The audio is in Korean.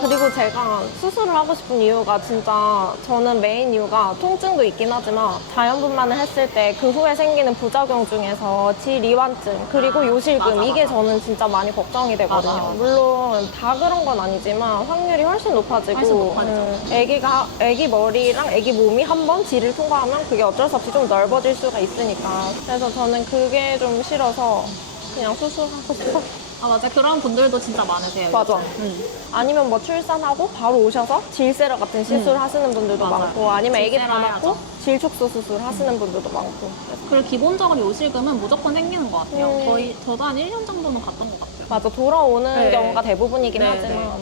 그리고 제가 수술을 하고 싶은 이유가 진짜 저는 메인 이유가 통증도 있긴 하지만 자연분만을 했을 때 그 후에 생기는 부작용 중에서 지리완증 그리고 요실금 맞아, 이게 맞아. 저는 진짜 많이 걱정이 되거든요. 맞아, 맞아. 물론 다 그런 건 아니지만 확률이 훨씬 높아지고 훨씬 높아지죠. 애기 머리랑 애기 몸이 한 번 지를 통과하면 그게 어쩔 수 없이 좀 넓어질 수가 있으니까 그래서 저는 그게 좀 싫어서 그냥 수술하고 싶어. 맞아. 그런 분들도 진짜 많으세요. 맞아. 요즘. 아니면 뭐 출산하고 바로 오셔서 질세라 같은 시술 하시는 분들도 맞아요. 많고 아니면 애기 다 질세라 낳고 해야죠. 질축소 수술 하시는 분들도 많고 그래서 그리고 기본적으로 요실금은 무조건 생기는 것 같아요. 네. 저도 한 1년 정도는 갔던 것 같아요. 맞아 돌아오는 네. 경우가 대부분이긴 네, 하지만 네.